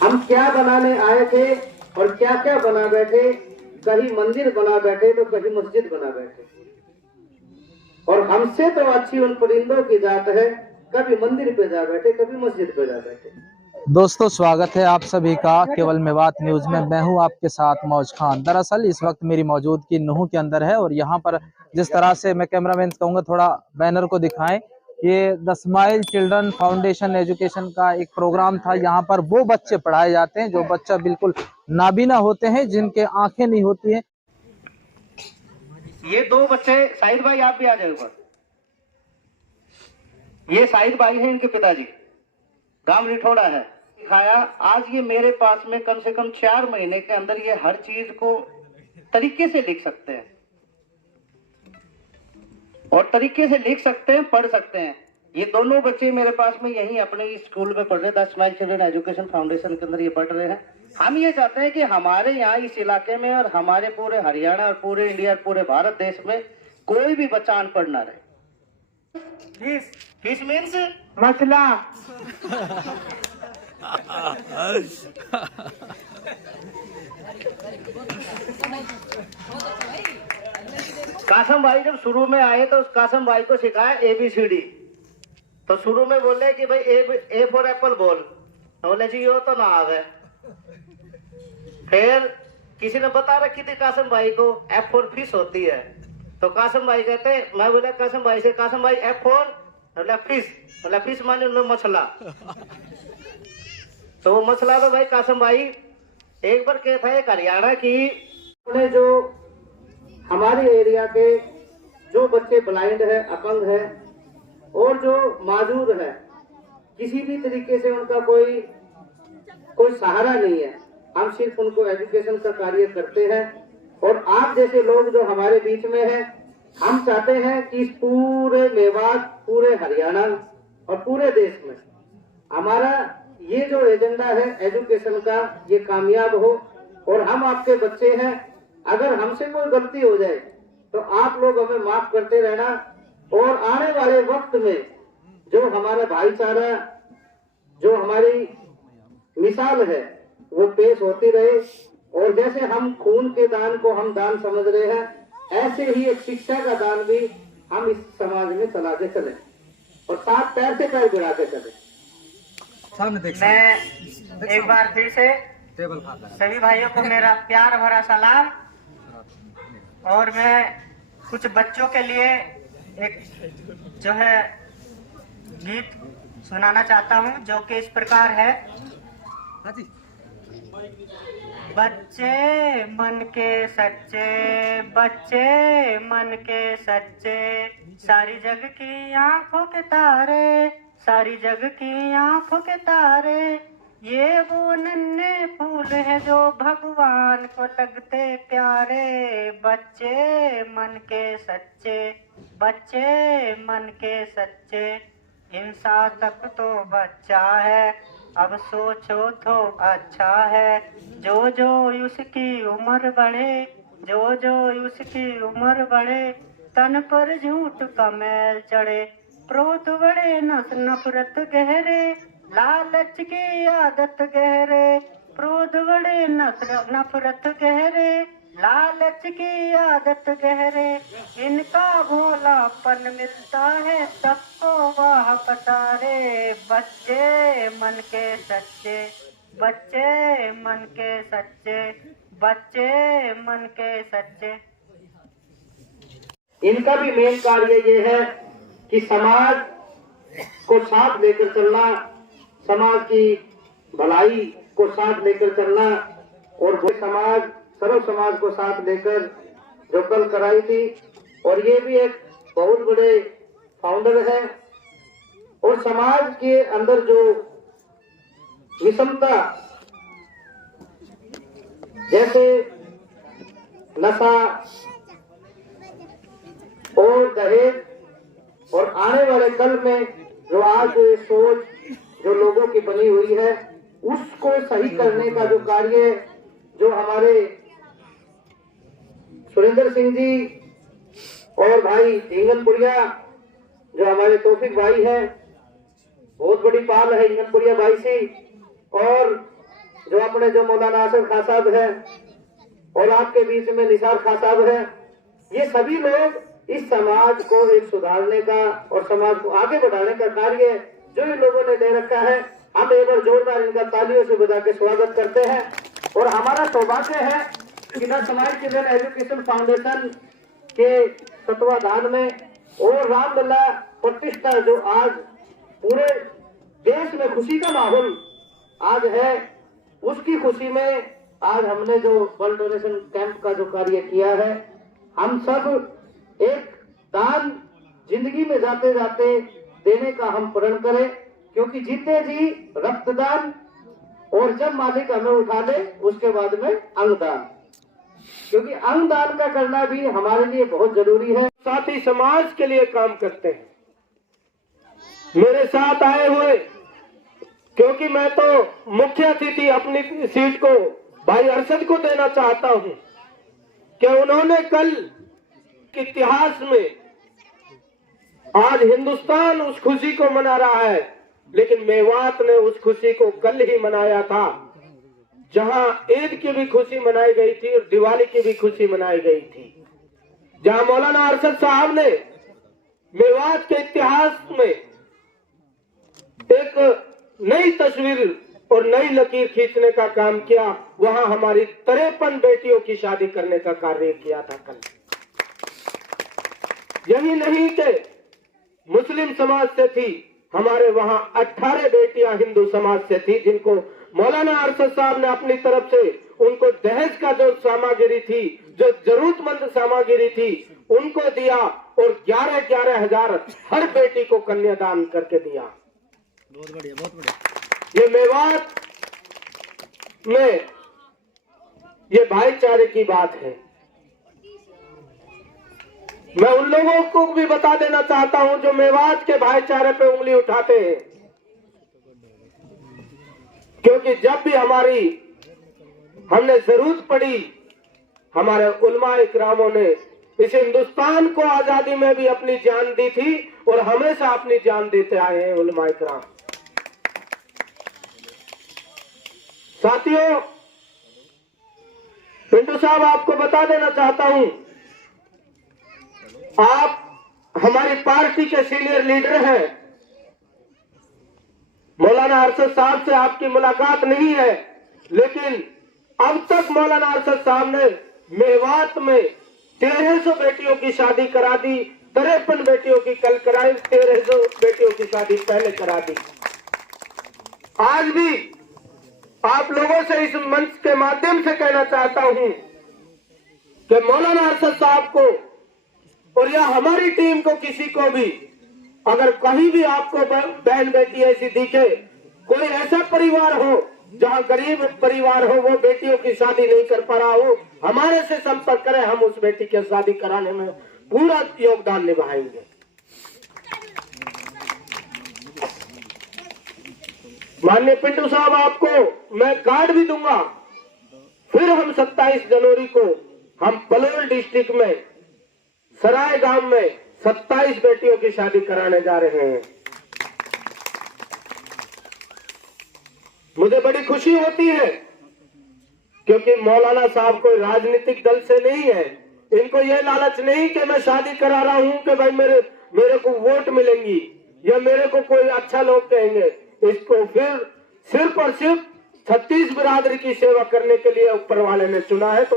हम क्या बनाने आए थे और क्या क्या बना बैठे, कहीं मंदिर बना बैठे तो कहीं मस्जिद बना बैठे। और हमसे तो अच्छी उन परिंदों की जात है, कभी मंदिर पे जा बैठे कभी मस्जिद पे जा बैठे। दोस्तों, स्वागत है आप सभी का केवल मेवात न्यूज में। मैं हूं आपके साथ मौज खान। दरअसल इस वक्त मेरी मौजूदगी नूह के अंदर है और यहां पर जिस तरह से मैं कैमरामैन कहूंगा थोड़ा बैनर को दिखाएं, ये the smile children foundation education का एक प्रोग्राम था। यहां पर वो बच्चे पढ़ाए जाते हैं जो बच्चा बिल्कुल नाबीना होते हैं, जिनके आंखें नहीं होती हैं। ये दो बच्चे, शाहिद भाई आप भी आ जाए ऊपर। ये शाहिद भाई हैं, इनके पिताजी, गांव रिठोड़ा है। दिखाया आज ये मेरे पास में कम से कम 4 महीने के अंदर ये हर चीज को तरीके से लिख सकते हैं और तरीके से लिख सकते हैं, पढ़ सकते हैं। ये दोनों बच्चे मेरे पास में यही अपने स्कूल में पढ़ रहे थे, स्माइल चिल्ड्रन एजुकेशन फाउंडेशन के अंदर ये पढ़ रहे हैं। हम ये चाहते हैं कि हमारे यहाँ इस इलाके में और हमारे पूरे हरियाणा और पूरे इंडिया और पूरे भारत देश में कोई भी बच्चा अनपढ़ ना रहे। फिश मीन्स मछला। कासम भाई जब शुरू में आए तो उस कासम भाई को सिखाया ABCD। तो शुरू में बोले कि भाई ए फॉर एप्पल बोल, बोले जी यो तो ना आवे। फिर किसी ने बता रखी थी कासम भाई को F फॉर फिश होती है। तो कासम भाई कहते, मैं बोला कासम भाई से, कासम भाई F फॉर, बोला फिश, बोला फिश माने मछला। तो वो मछला तो भाई कासम भाई एक बार क्या था, एक हरियाणा की जो हमारे एरिया के जो बच्चे ब्लाइंड है, अपंग है और जो माजूर है, किसी भी तरीके से उनका कोई सहारा नहीं है, हम सिर्फ उनको एजुकेशन का कार्य करते हैं। और आप जैसे लोग जो हमारे बीच में हैं, हम चाहते हैं कि इस पूरे मेवात, पूरे हरियाणा और पूरे देश में हमारा ये जो एजेंडा है एजुकेशन का, ये कामयाब हो। और हम आपके बच्चे हैं, अगर हमसे कोई गलती हो जाए तो आप लोग हमें माफ करते रहना। और आने वाले वक्त में जो हमारा भाईचारा, जो हमारी मिसाल है, वो पेश होती रहे। और जैसे हम खून के दान को हम दान समझ रहे हैं, ऐसे ही एक शिक्षा का दान भी हम इस समाज में चलाते चले और साथ पैर से पैर भिड़ा के चले। मैं एक बार फिर से सभी भाइयों को मेरा प्यार भरा सलाम। और मैं कुछ बच्चों के लिए एक जो है गीत सुनाना चाहता हूँ, जो कि इस प्रकार है। बच्चे मन के सच्चे, बच्चे मन के सच्चे, सारी जग की आंखों के तारे, सारी जग की आंखों के तारे, ये वो नन्हे फूल है जो भगवान को लगते प्यारे। बच्चे मन के सच्चे, बच्चे मन के सच्चे, इंसान तक तो बच्चा है, अब सोचो तो अच्छा है। जो जो उसकी उम्र बढ़े, जो जो उसकी उम्र बढ़े, तन पर झूठ का मैल चढ़े, क्रोध बड़े नफरत गहरे, लालच की आदत गहरे, क्रोध बड़े नफरत गहरे, लालच की आदत गहरे, इनका भोलापन मिलता है सबको वाह पसारे। बच्चे मन के सच्चे, बच्चे मन के सच्चे, बच्चे मन के सच्चे। इनका भी मेन कार्य ये है कि समाज को साथ लेकर चलना, समाज की भलाई को साथ लेकर चलना। और वो समाज, सर्व समाज को साथ लेकर जो कल कराई थी, और ये भी एक बहुत बड़े फाउंडर है। और समाज के अंदर जो विषमता, जैसे नशा और दहेज, और आने वाले कल में जो आज जो सोच जो लोगों की बनी हुई है, उसको सही करने का जो कार्य जो हमारे सुरेंद्र सिंह जी और भाई इंगनपुरिया, जो हमारे तौफिक भाई हैं, बहुत बड़ी पहल है इंगनपुरिया भाई से। और जो अपने जो मौलाना आसिफ खां साहब है और आपके बीच में निसार खां साहब है, ये सभी लोग इस समाज को एक सुधारने का और समाज को आगे बढ़ाने का कार्य जो इन लोगों ने दे रखा है, हम एक बार जोरदार इनका तालियों से बजा के स्वागत करते हैं। और हमारा सौभाग्य है कि द समाज चिल्ड्रन एजुकेशन फाउंडेशन के तत्वाधान में और रामलला प्रतिष्ठा जो आज पूरे देश में खुशी का माहौल आज है, उसकी खुशी में आज हमने जो ब्लड डोनेशन कैंप का जो कार्य किया है, हम सब एक दान जिंदगी में जाते जाते देने का हम प्रण करें, क्योंकि जीते जी रक्तदान और जब मालिक हमें उठा ले उसके बाद में अंगदान, क्योंकि अंगदान का करना भी हमारे लिए बहुत जरूरी है। साथ ही समाज के लिए काम करते हैं। मेरे साथ आए हुए, क्योंकि मैं तो मुख्य अतिथि अपनी सीट को भाई अरशद को देना चाहता हूं कि उन्होंने कल के इतिहास में, आज हिंदुस्तान उस खुशी को मना रहा है, लेकिन मेवात ने उस खुशी को कल ही मनाया था, जहां ईद की भी खुशी मनाई गई थी और दिवाली की भी खुशी मनाई गई थी, जहां मौलाना अरशद साहब ने मेवात के इतिहास में एक नई तस्वीर और नई लकीर खींचने का काम किया। वहां हमारी 53 बेटियों की शादी करने का कार्य किया था कल। यही नहीं कि मुस्लिम समाज से थी, हमारे वहां 18 बेटियां हिंदू समाज से थी, जिनको मौलाना अरशद साहब ने अपनी तरफ से उनको दहेज का जो सामग्री थी, जो जरूरतमंद सामग्री थी, उनको दिया और 11-11 हजार हर बेटी को कन्यादान करके दिया। बहुत बढ़िया, बहुत बढ़िया। ये मेवात में ये भाईचारे की बात है। मैं उन लोगों को भी बता देना चाहता हूं जो मेवात के भाईचारे पे उंगली उठाते हैं, क्योंकि जब भी हमने जरूरत पड़ी, हमारे उलमा इकरामों ने इस हिंदुस्तान को आजादी में भी अपनी जान दी थी और हमेशा अपनी जान देते आए हैं उलमा इकराम। साथियों, पिंटू साहब आपको बता देना चाहता हूं, आप हमारी पार्टी के सीनियर लीडर हैं। मौलाना अरशद साहब से आपकी मुलाकात नहीं है, लेकिन अब तक मौलाना अरशद साहब ने मेवात में 1300 बेटियों की शादी करा दी, 53 बेटियों की कल कराई, 1300 बेटियों की शादी पहले करा दी। आज भी आप लोगों से इस मंच के माध्यम से कहना चाहता हूं कि मौलाना अरशद साहब को और या हमारी टीम को, किसी को भी, अगर कहीं भी आपको बहन बेटी ऐसी दिखे, कोई ऐसा परिवार हो जहां गरीब परिवार हो, वो बेटियों की शादी नहीं कर पा रहा हो, हमारे से संपर्क करें, हम उस बेटी की शादी कराने में पूरा योगदान निभाएंगे। माननीय पिंटू साहब, आपको मैं कार्ड भी दूंगा। फिर हम 27 जनवरी को हम पलोल डिस्ट्रिक्ट में सराय गांव में 27 बेटियों की शादी कराने जा रहे हैं। मुझे बड़ी खुशी होती है, क्योंकि मौलाना साहब कोई राजनीतिक दल से नहीं है। इनको ये लालच नहीं कि मैं शादी करा रहा हूं कि भाई मेरे को वोट मिलेंगी या मेरे को कोई अच्छा लोग कहेंगे। इसको फिर सिर्फ और सिर्फ 36 बिरादरी की सेवा करने के लिए ऊपर वाले ने चुना है। तो